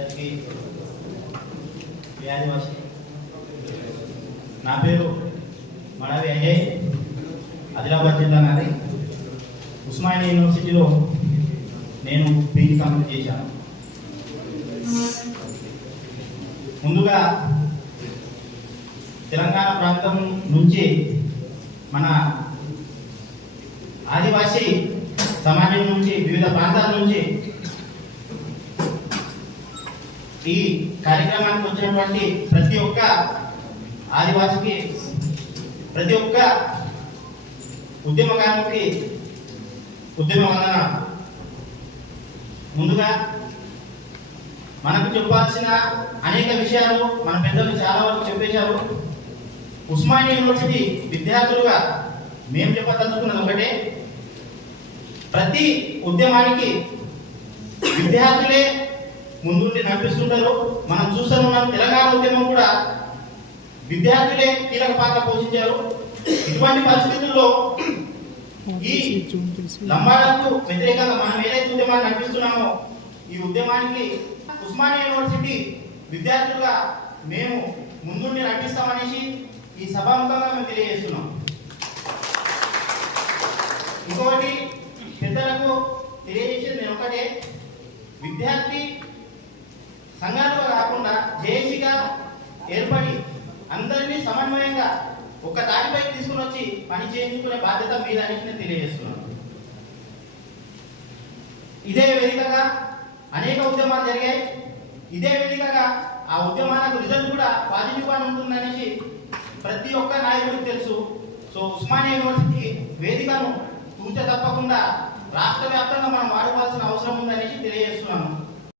అందరికీ నా పేరు మడవి అజయ్ ఆదిలాబాద్ జిల్లా నాది. ఉస్మానియా యూనివర్సిటీలో నేను పీజీ కంప్లీట్ చేశాను. ముందుగా తెలంగాణ ప్రాంతం నుంచి మన ఆదివాసీ సమాజం నుంచి వివిధ ప్రాంతాల నుంచి ఈ కార్యక్రమానికి వచ్చినటువంటి ప్రతి ఒక్క ఆదివాసికి ప్రతి ఒక్క ఉద్యమకారునికి ఉద్యమ వలన ముందుగా మనకు చెప్పాల్సిన అనేక విషయాలు మన పెద్దలు చాలా వరకు చెప్పేశారు. ఉస్మానియా యూనివర్సిటీ విద్యార్థులుగా మేము చెప్పదలుచుకున్నది ఒకటే ప్రతి ఉద్యమానికి విద్యార్థులే ముందుండి నడిపిస్తుంటారు. మనం చూస్తున్నాం తెలంగాణ ఉద్యమం కూడా విద్యార్థులే కీలక పాత్ర పోషించారు. ఇటువంటి పరిస్థితుల్లో ఈ లంబాడకు వ్యతిరేకంగా మనం ఏదైతే ఉద్యమాన్ని నడిపిస్తున్నామో ఈ ఉద్యమానికి ఉస్మానియా యూనివర్సిటీ విద్యార్థులుగా మేము ముందుండి నడిపిస్తామనేసి ఈ సభాముఖంగా మేము తెలియజేస్తున్నాం. ఇంకొకటి పెద్దలకు తెలియజేసేది నేను ఒకటే. విద్యార్థి సంఘాలుగా కాకుండా జేఏసీగా ఏర్పడి అందరినీ సమన్వయంగా ఒక దాటిపై తీసుకుని వచ్చి పని చేయించుకునే బాధ్యత మీదని నేను తెలియజేస్తున్నాను. ఇదే వేదికగా అనేక ఉద్యమాలు జరిగాయి. ఇదే వేదికగా ఆ ఉద్యమాలకు రిజల్ట్ కూడా పాజిటివ్గా ఉంటుందనేసి ప్రతి ఒక్క నాయకుడికి తెలుసు. సో ఉస్మానియా యూనివర్సిటీ వేదికను తూచ తప్పకుండా రాష్ట్ర వ్యాప్తంగా మనం వాడుకోవాల్సిన అవసరం ఉందనేసి తెలియజేస్తున్నాను.